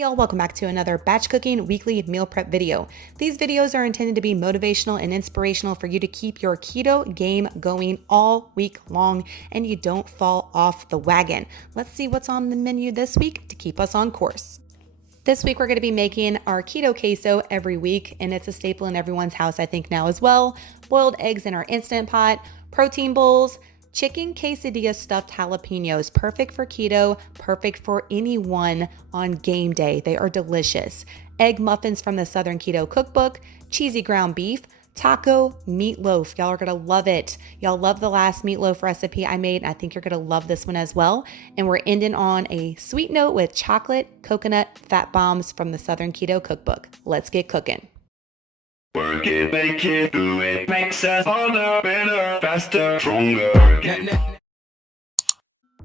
Hey y'all, welcome back to another batch cooking weekly meal prep video. These videos are intended to be motivational and inspirational for you to keep your keto game going all week long and you don't fall off the wagon. Let's see what's on the menu this week to keep us on course. This week we're going to be making our Keto Queso every week, and it's a staple in everyone's house I think now as well. Boiled eggs in our Instant Pot, protein bowls, chicken quesadilla stuffed jalapenos, perfect for keto, perfect for anyone on game day. They are delicious. Egg muffins from the Southern Keto Cookbook, cheesy ground beef, taco meatloaf. Y'all are gonna love it. Y'all love the last meatloaf recipe I made. I think you're gonna love this one as well. And we're ending on a sweet note with chocolate coconut fat bombs from the Southern Keto Cookbook. Let's get cooking. Work it, make it, do it, makes us harder, better, faster, stronger.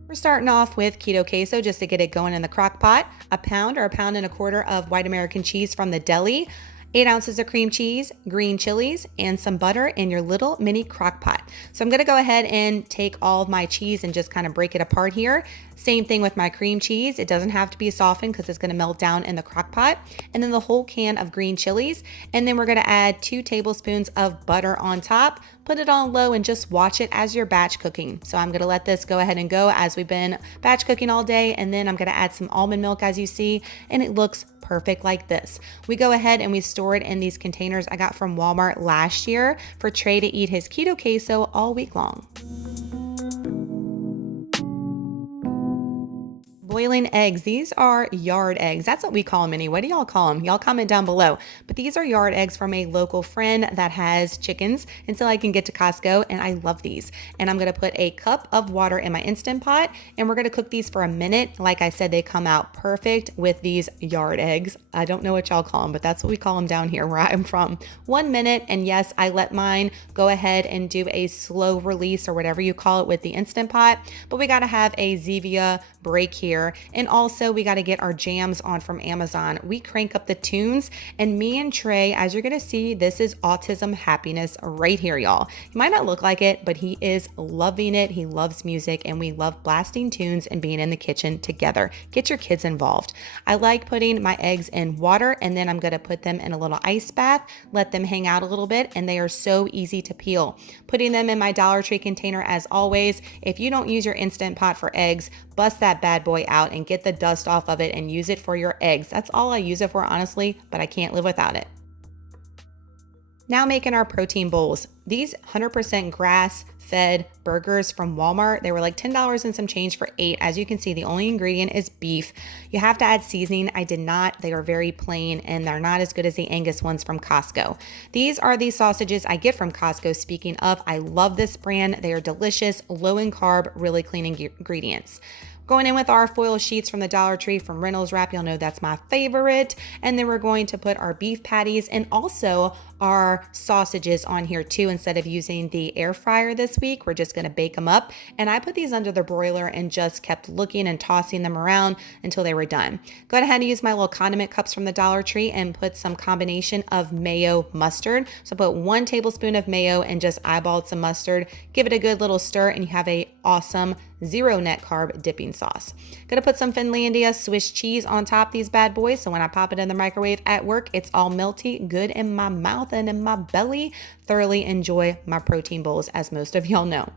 We're starting off with Keto Queso just to get it going in the crock pot. A pound or a pound and a quarter of white American cheese from the deli, 8 ounces of cream cheese, green chilies, and some butter in your little mini crock pot. So I'm gonna go ahead and take all of my cheese and just kind of break it apart here. Same thing with my cream cheese. It doesn't have to be softened because it's gonna melt down in the crock pot. And then the whole can of green chilies. And then we're gonna add 2 tablespoons of butter on top, put it on low and just watch it as you're batch cooking. So I'm gonna let this go ahead and go as we've been batch cooking all day. And then I'm gonna add some almond milk as you see, and it looks perfect like this. We go ahead and we store it in these containers I got from Walmart last year for Trey to eat his Keto Queso all week long. Boiling eggs. These are yard eggs. That's what we call them anyway. What do y'all call them? Y'all comment down below. But these are yard eggs from a local friend that has chickens until I can get to Costco, and I love these. And I'm going to put a cup of water in my Instant Pot, and we're going to cook these for a minute. Like I said, they come out perfect with these yard eggs. I don't know what y'all call them, but that's what we call them down here where I'm from. 1 minute, and yes, I let mine go ahead and do a slow release or whatever you call it with the Instant Pot, but we got to have a Zevia break here. And also we got to get our jams on from Amazon. We crank up the tunes, and me and Trey, as you're going to see, this is autism happiness right here, y'all. He might not look like it, but he is loving it. He loves music, and we love blasting tunes and being in the kitchen together. Get your kids involved. I like putting my eggs in water, and then I'm going to put them in a little ice bath, let them hang out a little bit, and they are so easy to peel. Putting them in my Dollar Tree container as always. If you don't use your Instant Pot for eggs, bust that bad boy out and get the dust off of it and use it for your eggs. That's all I use it for, honestly, but I can't live without it. Now making our protein bowls. These 100% grass-fed burgers from Walmart, they were like $10 and some change for 8. As you can see, the only ingredient is beef. You have to add seasoning. I did not. They are very plain, and they're not as good as the Angus ones from Costco. These are the sausages I get from Costco. Speaking of, I love this brand. They are delicious, low in carb, really clean ingredients. Going in with our foil sheets from the Dollar Tree from Reynolds Wrap. Y'all know that's my favorite. And then we're going to put our beef patties and also our sausages on here too. Instead of using the air fryer this week, we're just going to bake them up. And I put these under the broiler and just kept looking and tossing them around until they were done. Go ahead and use my little condiment cups from the Dollar Tree and put some combination of mayo mustard. So I put 1 tablespoon of mayo and just eyeballed some mustard. Give it a good little stir, and you have a awesome 0 net carb dipping sauce. Gonna put some Finlandia Swiss cheese on top of these bad boys, so when I pop it in the microwave at work, it's all melty, good in my mouth and in my belly. Thoroughly enjoy my protein bowls, as most of y'all know.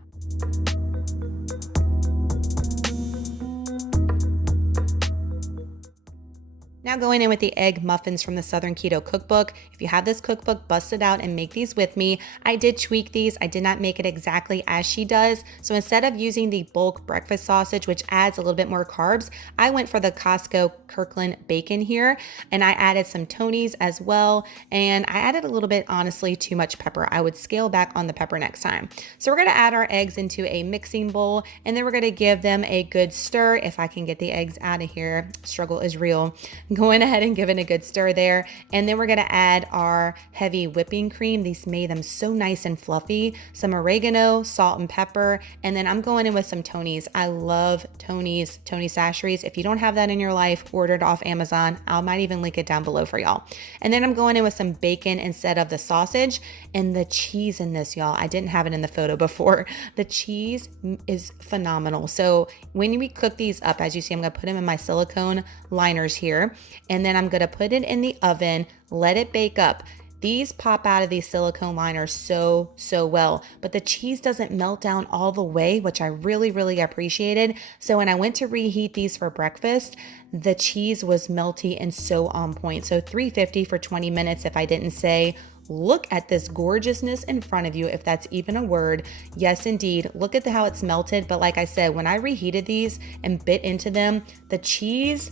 Now going in with the egg muffins from the Southern Keto Cookbook. If you have this cookbook, bust it out and make these with me. I did tweak these. I did not make it exactly as she does. So instead of using the bulk breakfast sausage, which adds a little bit more carbs, I went for the Costco Kirkland bacon here, and I added some Tonys as well. And I added a little bit, honestly, too much pepper. I would scale back on the pepper next time. So we're gonna add our eggs into a mixing bowl, and then we're gonna give them a good stir. If I can get the eggs out of here, struggle is real. Going ahead and giving a good stir there. And then we're going to add our heavy whipping cream. These made them so nice and fluffy. Some oregano, salt and pepper. And then I'm going in with some Tonys. I love Tonys, Tony Sacheries. If you don't have that in your life, order it off Amazon. I might even link it down below for y'all. And then I'm going in with some bacon instead of the sausage. And the cheese in this, y'all, I didn't have it in the photo before. The cheese is phenomenal. So when we cook these up, as you see, I'm going to put them in my silicone liners here. And then I'm gonna put it in the oven, let it bake up. These pop out of these silicone liners so well, but the cheese doesn't melt down all the way, which I really appreciated. So when I went to reheat these for breakfast, the cheese was melty and so on point. So 350 for 20 minutes, if I didn't say. Look at this gorgeousness in front of you, if that's even a word. Yes, indeed. Look at how it's melted. But like I said, when I reheated these and bit into them, the cheese,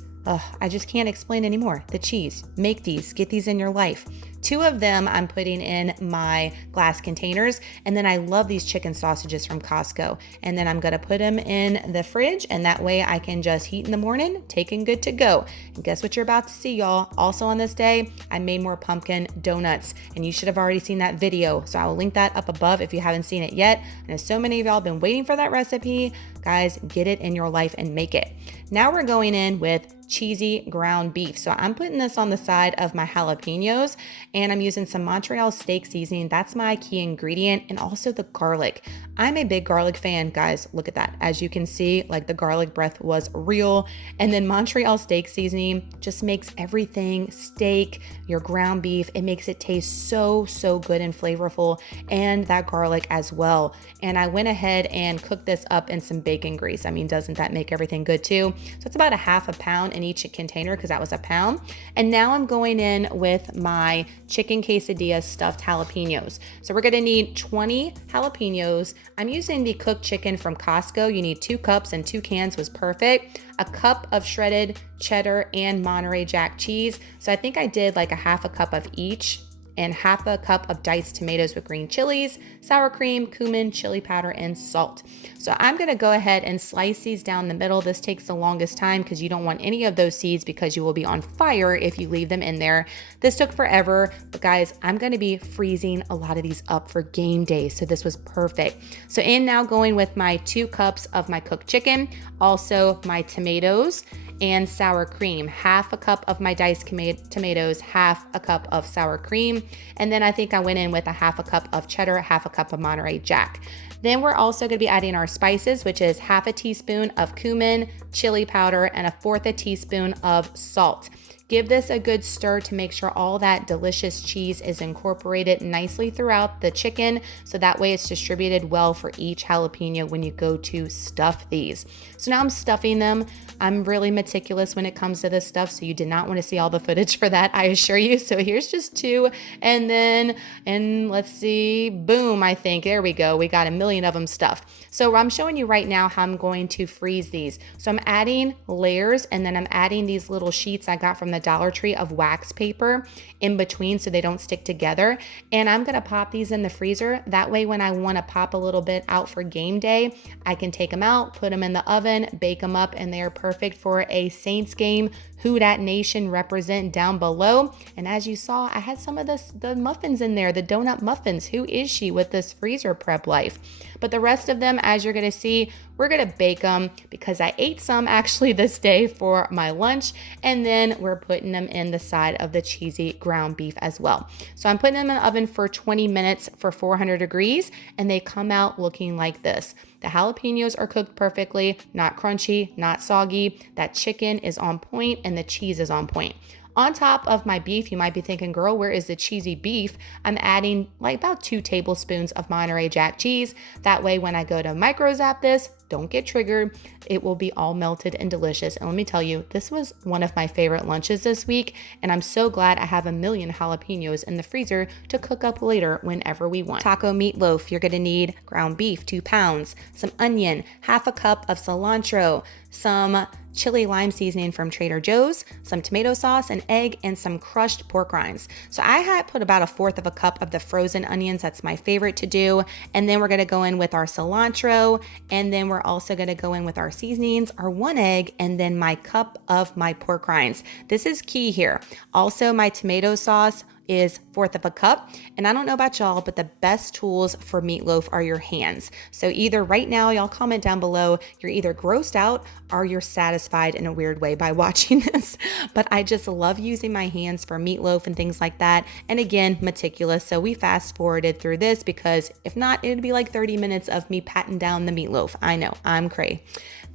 I just can't explain anymore. The cheese, make these, get these in your life. 2 of them I'm putting in my glass containers. And then I love these chicken sausages from Costco. And then I'm gonna put them in the fridge, and that way I can just heat in the morning, taken good to go. And guess what you're about to see, y'all? Also on this day, I made more pumpkin donuts, and you should have already seen that video. So I will link that up above if you haven't seen it yet. I know so many of y'all have been waiting for that recipe. Guys, get it in your life and make it. Now we're going in with cheesy ground beef. So I'm putting this on the side of my jalapenos, and I'm using some Montreal steak seasoning. That's my key ingredient, and also the garlic. I'm a big garlic fan, guys. Look at that. As you can see, like the garlic breath was real. And then Montreal steak seasoning just makes everything, steak, your ground beef, it makes it taste so good and flavorful, and that garlic as well. And I went ahead and cooked this up in some bacon grease. I mean, doesn't that make everything good too? So it's about a half a pound in each container, because that was a pound. And now I'm going in with my chicken quesadilla stuffed jalapenos. So we're gonna need 20 jalapenos. I'm using the cooked chicken from Costco. You need 2 cups, and 2 cans was perfect. A cup of shredded cheddar and Monterey Jack cheese. So I think I did like a half a cup of each, and half a cup of diced tomatoes with green chilies, sour cream, cumin, chili powder, and salt. So I'm gonna go ahead and slice these down the middle. This takes the longest time because you don't want any of those seeds, because you will be on fire if you leave them in there. This took forever, but guys, I'm gonna be freezing a lot of these up for game day, so this was perfect. So now going with my 2 cups of my cooked chicken, also my tomatoes, and sour cream, half a cup of my diced tomatoes, half a cup of sour cream. And then I think I went in with a half a cup of cheddar, half a cup of Monterey Jack. Then we're also gonna be adding our spices, which is half a teaspoon of cumin, chili powder, and 1/4 teaspoon of salt. Give this a good stir to make sure all that delicious cheese is incorporated nicely throughout the chicken, so that way it's distributed well for each jalapeno when you go to stuff these. So now I'm stuffing them. I'm really meticulous when it comes to this stuff, so you did not want to see all the footage for that, I assure you. So here's just 2, and let's see, boom, I think, there we go. We got a million of them stuffed. So I'm showing you right now how I'm going to freeze these. So I'm adding layers, and then I'm adding these little sheets I got from the Dollar Tree of wax paper in between so they don't stick together. And I'm gonna pop these in the freezer. That way when I wanna pop a little bit out for game day, I can take them out, put them in the oven, bake them up, and they are perfect for a Saints game. Who dat nation represent down below. And as you saw, I had some of the muffins in there, the donut muffins. Who is she with this freezer prep life? But the rest of them, as you're gonna see, we're gonna bake them, because I ate some actually this day for my lunch, and then we're putting them in the side of the cheesy ground beef as well. So I'm putting them in the oven for 20 minutes for 400 degrees, and they come out looking like this. The jalapenos are cooked perfectly, not crunchy, not soggy. That chicken is on point, and the cheese is on point. On top of my beef, you might be thinking, girl, where is the cheesy beef? I'm adding like about 2 tablespoons of Monterey Jack cheese. That way, when I go to micro zap this, don't get triggered. It will be all melted and delicious. And let me tell you, this was one of my favorite lunches this week. And I'm so glad I have a million jalapenos in the freezer to cook up later whenever we want. Taco meatloaf, you're gonna need ground beef, 2 pounds, some onion, half a cup of cilantro, some chili lime seasoning from Trader Joe's, some tomato sauce, an egg, and some crushed pork rinds. So I had put about 1/4 of a cup of the frozen onions. That's my favorite to do. And then we're gonna go in with our cilantro, and then we're also gonna go in with our seasonings, our 1 egg, and then my cup of my pork rinds. This is key here. Also, my tomato sauce is 1/4 of a cup. And I don't know about y'all, but the best tools for meatloaf are your hands. So either right now, y'all comment down below, you're either grossed out or you're satisfied in a weird way by watching this. But I just love using my hands for meatloaf and things like that. And again, meticulous. So we fast forwarded through this, because if not, it'd be like 30 minutes of me patting down the meatloaf. I know, I'm cray.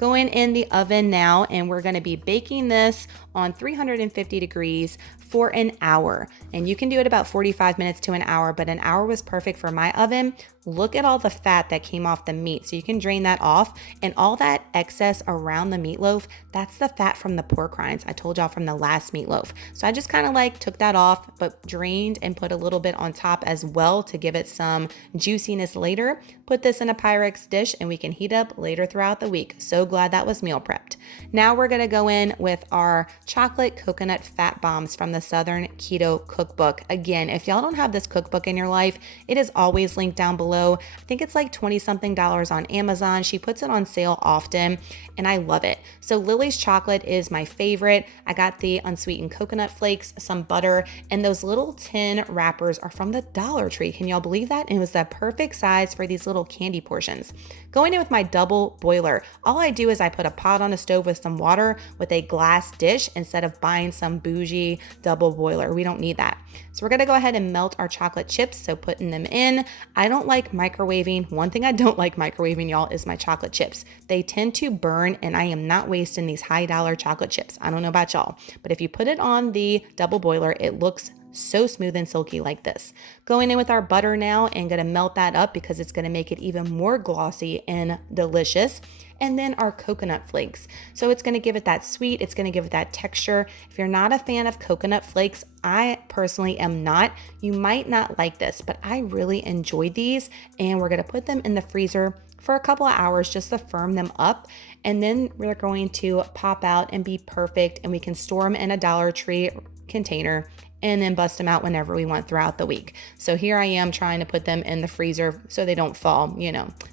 Going in the oven now, and we're gonna be baking this on 350 degrees for an hour. And you can do it about 45 minutes to an hour, but an hour was perfect for my oven. Look at all the fat that came off the meat. So you can drain that off, and all that excess around the meatloaf, that's the fat from the pork rinds. I told y'all from the last meatloaf. So I just kind of like took that off, but drained and put a little bit on top as well to give it some juiciness later. Put this in a Pyrex dish and we can heat up later throughout the week. So glad that was meal prepped. Now we're gonna go in with our chocolate coconut fat bombs from the Southern Keto Cookbook. Again, if y'all don't have this cookbook in your life, it is always linked down below. I think it's like 20 something dollars on Amazon. She puts it on sale often and I love it. So Lily's chocolate is my favorite. I got the unsweetened coconut flakes, some butter, and those little tin wrappers are from the Dollar Tree. Can y'all believe that? And it was the perfect size for these little candy portions. Going in with my double boiler. All I do is I put a pot on a stove with some water with a glass dish instead of buying some bougie double boiler. We don't need that. So we're gonna go ahead and melt our chocolate chips. So putting them in. I don't like microwaving. One thing I don't like microwaving, y'all, is my chocolate chips. They tend to burn and I am not wasting these high dollar chocolate chips. I don't know about y'all, but if you put it on the double boiler, it looks so smooth and silky like this. Going in with our butter now and gonna melt that up because it's gonna make it even more glossy and delicious. And then our coconut flakes. So it's gonna give it that sweet, it's gonna give it that texture. If you're not a fan of coconut flakes, I personally am not. You might not like this, but I really enjoyed these, and we're gonna put them in the freezer for a couple of hours just to firm them up. And then we're going to pop out and be perfect, and we can store them in a Dollar Tree container and then bust them out whenever we want throughout the week. So here I am trying to put them in the freezer so they don't fall,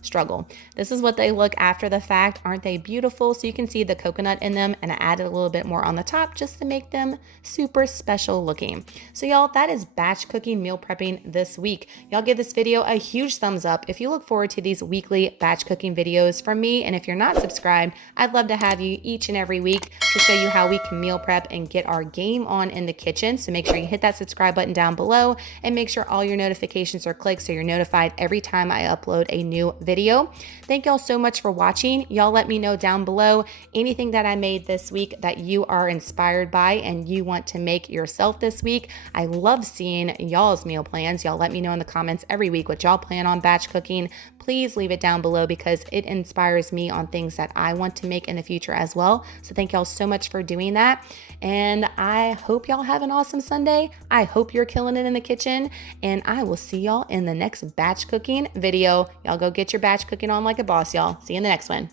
struggle. This is what they look after the fact. Aren't they beautiful? So you can see the coconut in them, and I added a little bit more on the top just to make them super special looking. So y'all, that is batch cooking meal prepping this week. Y'all give this video a huge thumbs up if you look forward to these weekly batch cooking videos from me. And if you're not subscribed, I'd love to have you each and every week to show you how we can meal prep and get our game on in the kitchen. So make sure you hit that subscribe button down below and make sure all your notifications are clicked so you're notified every time I upload a new video. Thank y'all so much for watching. Y'all let me know down below anything that I made this week that you are inspired by and you want to make yourself this week. I love seeing y'all's meal plans. Y'all let me know in the comments every week what y'all plan on batch cooking. Please leave it down below because it inspires me on things that I want to make in the future as well. So thank y'all so much for doing that. And I hope y'all have an awesome Sunday. I hope you're killing it in the kitchen, and I will see y'all in the next batch cooking video. Y'all go get your batch cooking on like a boss, y'all. See you in the next one.